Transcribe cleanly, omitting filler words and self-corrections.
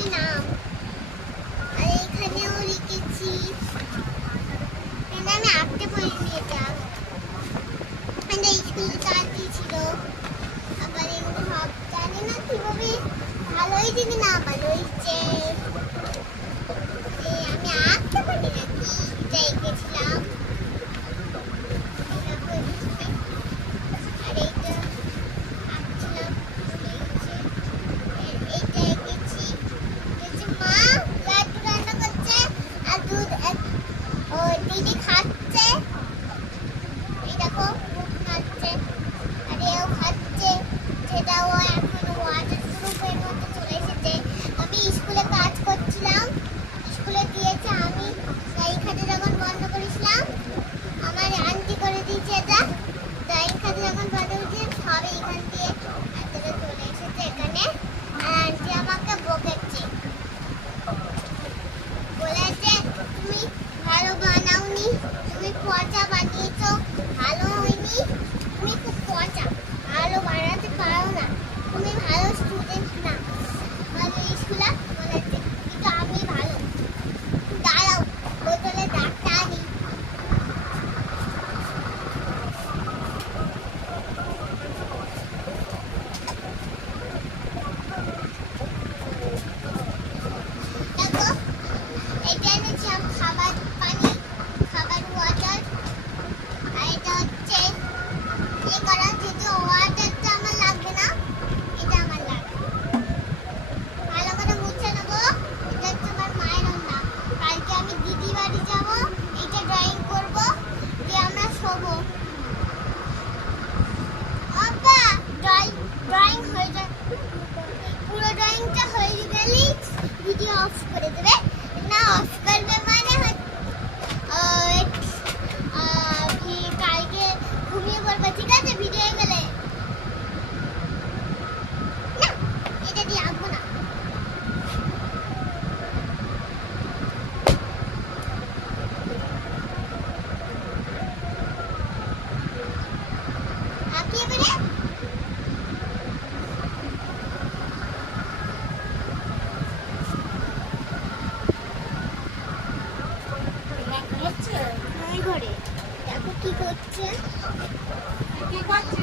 এখানে নাম আর এখানেও লিখেছি। আমি আঁকতে পারিনি এটা। স্কুলে কাজ দিয়েছিল, আবার এগুলো সব জানি না কিভাবে ভালো হয়েছে কি না ভালো হয়েছে। আমি আঁকতে পারি না কি এঁকেছিলাম। আর এইটা আঁকছিলাম, এইটা এঁকেছি। মা লাড্ডু রান্না করছে আর দুধ দিদি খাচ্ছে। এই দেখো খাচ্ছে আর এও খাচ্ছে। সেটাও এখন ওয়াটার প্রুফের মধ্যে চলে এসেছে। আমি স্কুলে কাজ করছিলাম, স্কুলে দিয়েছে। আমি ড্রয়িং খাতা যখন বন্ধ করেছিলাম আমার আন্টি করে দিয়েছে এটা। ড্রয়িং খাতা যখন বন্ধ করেছি সব এখান দিয়ে হাতে চলে এসেছে এখানে। আর আন্টি আমাকে বকেছে, বলেছে তুমি ভালো বানাওনি, তুমি পচা বানিয়েছো, ভালো হয়নি, তুমি খুব পচা, ভালো বানাতে পারো না, তুমি ভালো স্টুডেন্ট না। ভালো স্কুলে বলেছে, কিন্তু আমি ভালো। দাঁড়াও বোতলে ডাক্তার আনি। দেখো এটা এনেছি আমি খাবার পানি, খাবার ওয়াটার। আর এটা হচ্ছে এই করা, যেহেতু ওয়াটারটা আমার লাগবে না, এটা আমার লাগবে। ভালো করে মুছে নেবো। এটা হচ্ছে আমার মায়ের রান্না। কালকে আমি দিদি বাড়ি যাবো, এইটা ড্রয়িং করবো, দিয়ে আমরা শোবো। আব্বা ড্রয়িং হয়ে যায়, পুরো ড্রয়িংটা হয়ে গেলেই ভিডিও অফ করে দেবে। না অফ করবে মানে কালকে ঘুমিয়ে পড়বে, ঠিক আছে? ভিডিও হয়ে গেলে না এটা দিয়ে আঁকবো না। আঁকি এবারে। ঘরে দেখো কি করছে। কি করছে?